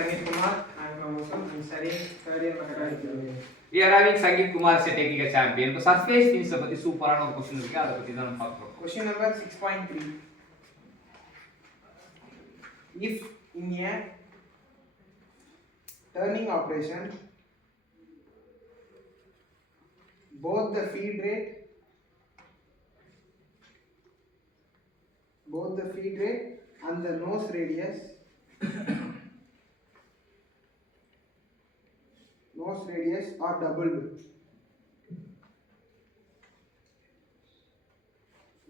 Sangeet Kumar. I am from Usam. I am studying third year mechanical. We are having Sangeet Kumar as a technical champion. So surface fields பத்தி சூப்பரான ஒரு question இருக்கு அத பத்தி தான் நம்ம பார்க்கறோம். Question number 6.3. If in a turning operation both the feed rate and the nose radius are doubled,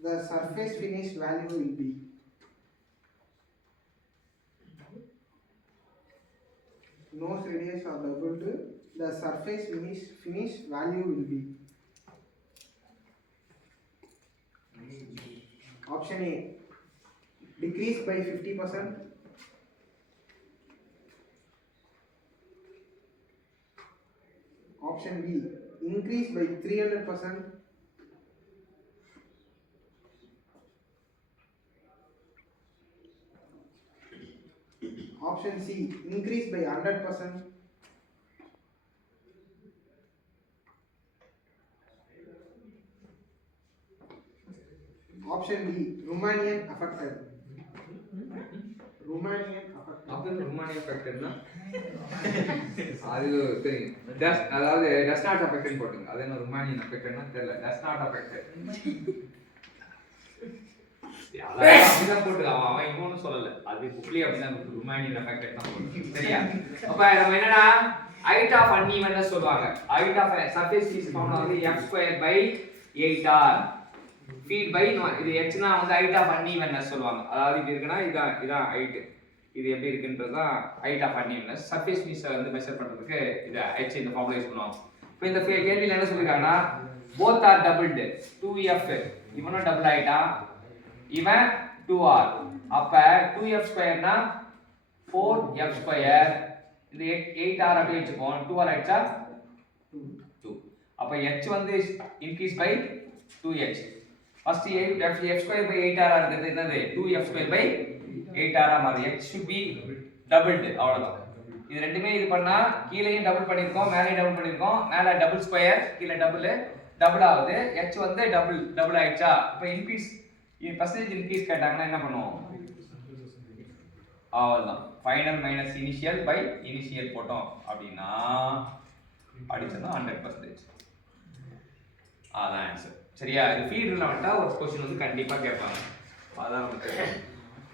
the surface finish value will be nose radius are doubled, the surface finish value will be option A decrease by 50%, option B increase by 300%, option C increase by 100%, option D Romanian affected. அப்ப Romania affected னா அது தெரியும். அதாவது does not affected போடுங்க. அது என்ன ருமானியன் affected னா தெரியல. does not affected. அதான் அப்படிதான் போட்டு அவன் இன்னொன்னு சொல்லல. அது புக்லி அப்படிதான் ருமானியன் affected தான் போடுது. சரியா? அப்ப நம்ம என்னன்னா height of unevenness சொல்வாங்க. height of surface is formula வந்து f²/8r feet by இது h னா வந்து height of unevenness சொல்வாங்க. அதாவது இது இருக்குனா இதான் height. இது எப்படி இருக்குன்றது தான் height of unevenness. surface finishes வந்து மெஷர் பண்றதுக்கு இத h இந்த ஃபார்முலா யூஸ் பண்ணுவோம். இப்போ இந்த கேள்வியில என்ன சொல்லிருக்காங்கன்னா both are doubled 2f இவனும் டபுள் ஆயிட்டா இவன் 2r அப்ப 2f² னா 4f² இது 8r அப்படியே வெச்சுப்போம் 2r ஆயிடுச்சா 2 அப்ப h வந்து increase by 2h first f²/8r இருக்குது என்னது 2f²/8r மாறுது h should be doubled அவ்வளவுதான் இது ரெண்டுமே இது பண்ணா கீழேயும் டபுள் பண்ணிருக்கோம் மேலேயும் டபுள் பண்ணிருக்கோம் மேல டபுள் ஸ்கொயர் கீழ டபுள் ஆகுது h வந்து டபுள் ஆயிடுச்சா இப்போ இன்கிரீஸ் percentage increase கேட்டாங்கன்னா என்ன பண்ணுவோம் அவ்வளவுதான் final minus initial by initial போட்டோம் அப்படினா அடிச்சனா 100% அதான் ஆன்சர் சரியா இது ஃபீல்ட்ல வந்தா ஒரு क्वेश्चन வந்து கண்டிப்பா கேட்பாங்க அதான் நமக்கு